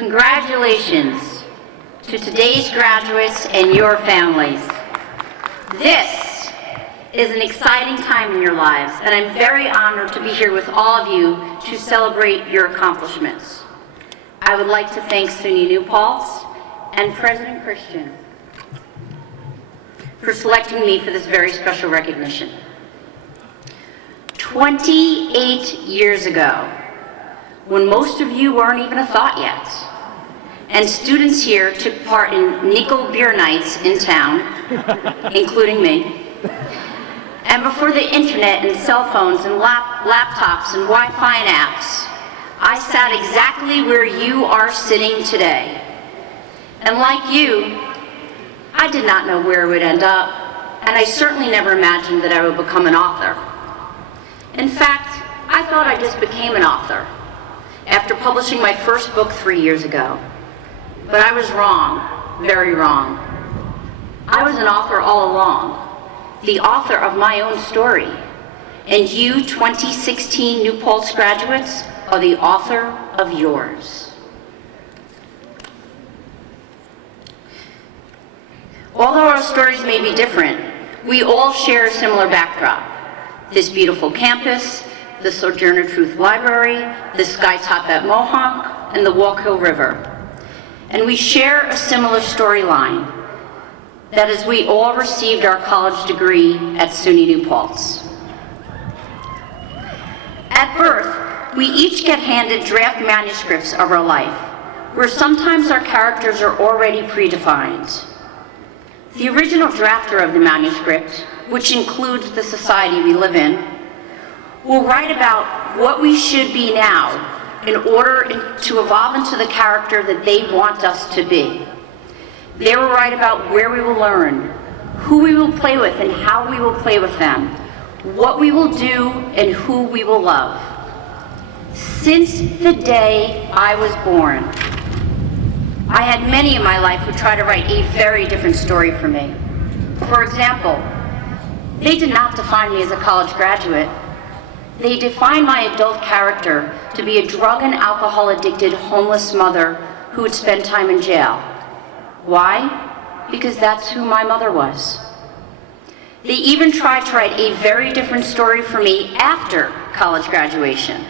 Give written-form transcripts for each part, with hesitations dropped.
Congratulations to today's graduates and your families. This is an exciting time in your lives, and I'm very honored to be here with all of you to celebrate your accomplishments. I would like to thank SUNY New Paltz and President Christian for selecting me for this very special recognition. 28 years ago, when most of you weren't even a thought yet, and students here took part in nickel beer nights in town, including me, and before the internet and cell phones and laptops and Wi-Fi and apps, I sat exactly where you are sitting today. And like you, I did not know where it would end up, and I certainly never imagined that I would become an author. In fact, I thought I just became an author after publishing my first book 3 years ago. But I was wrong, very wrong. I was an author all along, the author of my own story. And you 2016 New Paltz graduates are the author of yours. Although our stories may be different, we all share a similar backdrop. This beautiful campus, the Sojourner Truth Library, the Skytop at Mohawk, and the Walk Hill River. And we share a similar storyline, that is, we all received our college degree at SUNY New Paltz. At birth, we each get handed draft manuscripts of our life, where sometimes our characters are already predefined. The original drafter of the manuscript, which includes the society we live in, will write about what we should be now in order to evolve into the character that they want us to be. They will write about where we will learn, who we will play with and how we will play with them, what we will do and who we will love. Since the day I was born, I had many in my life who tried to write a very different story for me. For example, they did not define me as a college graduate. They defined my adult character to be a drug and alcohol addicted homeless mother who would spend time in jail. Why? Because that's who my mother was. They even tried to write a very different story for me after college graduation.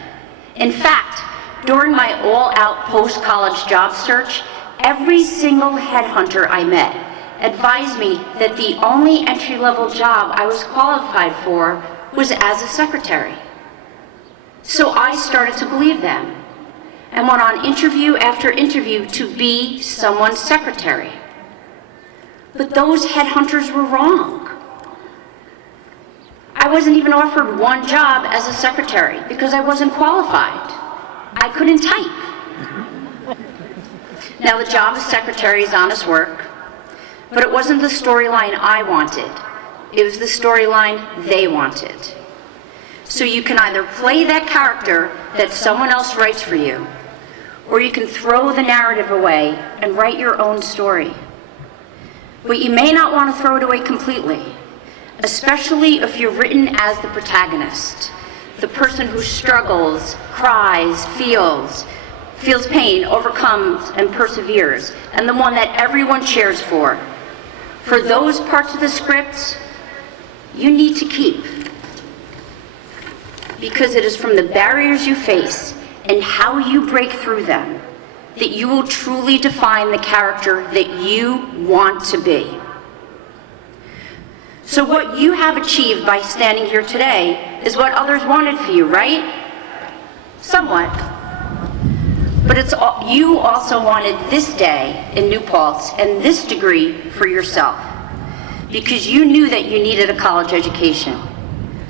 In fact, during my all-out post-college job search, every single headhunter I met advised me that the only entry-level job I was qualified for was as a secretary. So I started to believe them and went on interview after interview to be someone's secretary. But those headhunters were wrong. I wasn't even offered one job as a secretary because I wasn't qualified. I couldn't type. Now, the job of secretary is honest work, but it wasn't the storyline I wanted. It was the storyline they wanted. So you can either play that character that someone else writes for you, or you can throw the narrative away and write your own story. But you may not want to throw it away completely, especially if you're written as the protagonist, the person who struggles, cries, feels pain, overcomes, and perseveres, and the one that everyone cheers for. For those parts of the script, you need to keep. Because it is from the barriers you face and how you break through them that you will truly define the character that you want to be. So what you have achieved by standing here today is what others wanted for you, right? Somewhat. But you also wanted this day in New Paltz and this degree for yourself, because you knew that you needed a college education.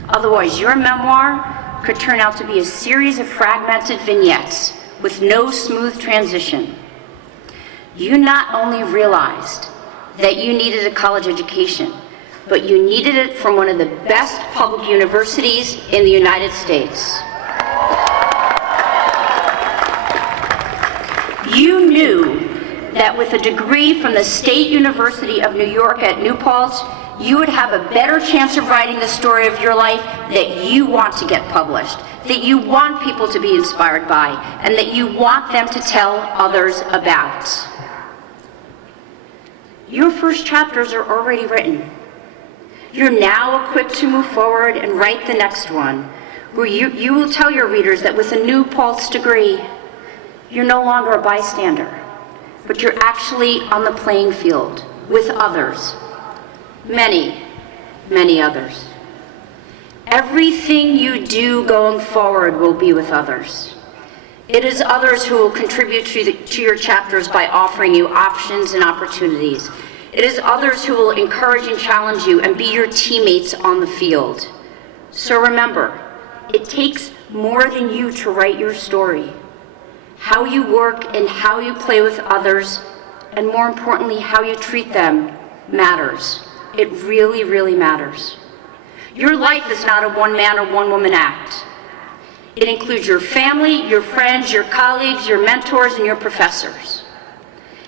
Otherwise, your memoir could turn out to be a series of fragmented vignettes with no smooth transition. You not only realized that you needed a college education, but you needed it from one of the best public universities in the United States. You knew that with a degree from the State University of New York at New Paltz, you would have a better chance of writing the story of your life that you want to get published that you want people to be inspired by and that you want them to tell others about. Your first chapters are already written. You're now equipped to move forward and write the next one, where you will tell your readers that with a new Paltz degree, you're no longer a bystander, but you're actually on the playing field with others, many, many others. Everything you do going forward will be with others. It is others who will contribute to your chapters by offering you options and opportunities. It is others who will encourage and challenge you and be your teammates on the field. So remember, it takes more than you to write your story. How you work and how you play with others, and more importantly, how you treat them, matters. It really, really matters. Your life is not a one-man or one-woman act. It includes your family, your friends, your colleagues, your mentors, and your professors.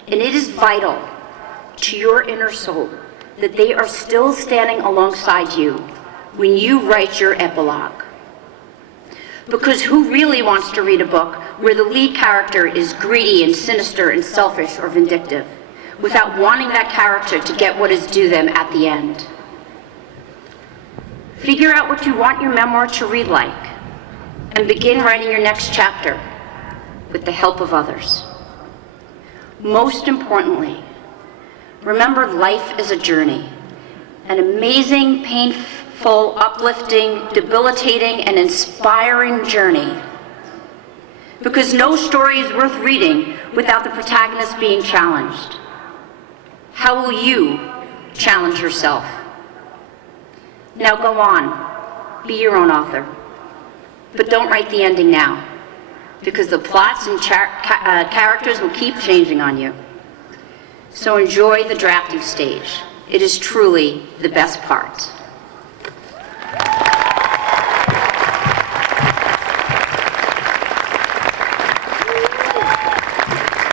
And it is vital to your inner soul that they are still standing alongside you when you write your epilogue. Because who really wants to read a book where the lead character is greedy and sinister and selfish or vindictive, without wanting that character to get what is due them at the end? Figure out what you want your memoir to read like, and begin writing your next chapter with the help of others. Most importantly, remember life is a journey, an amazing, painful, uplifting, debilitating, and inspiring journey. Because no story is worth reading without the protagonist being challenged. How will you challenge yourself? Now go on, be your own author. But don't write the ending now, because the plots and characters will keep changing on you. So enjoy the drafting stage. It is truly the best part.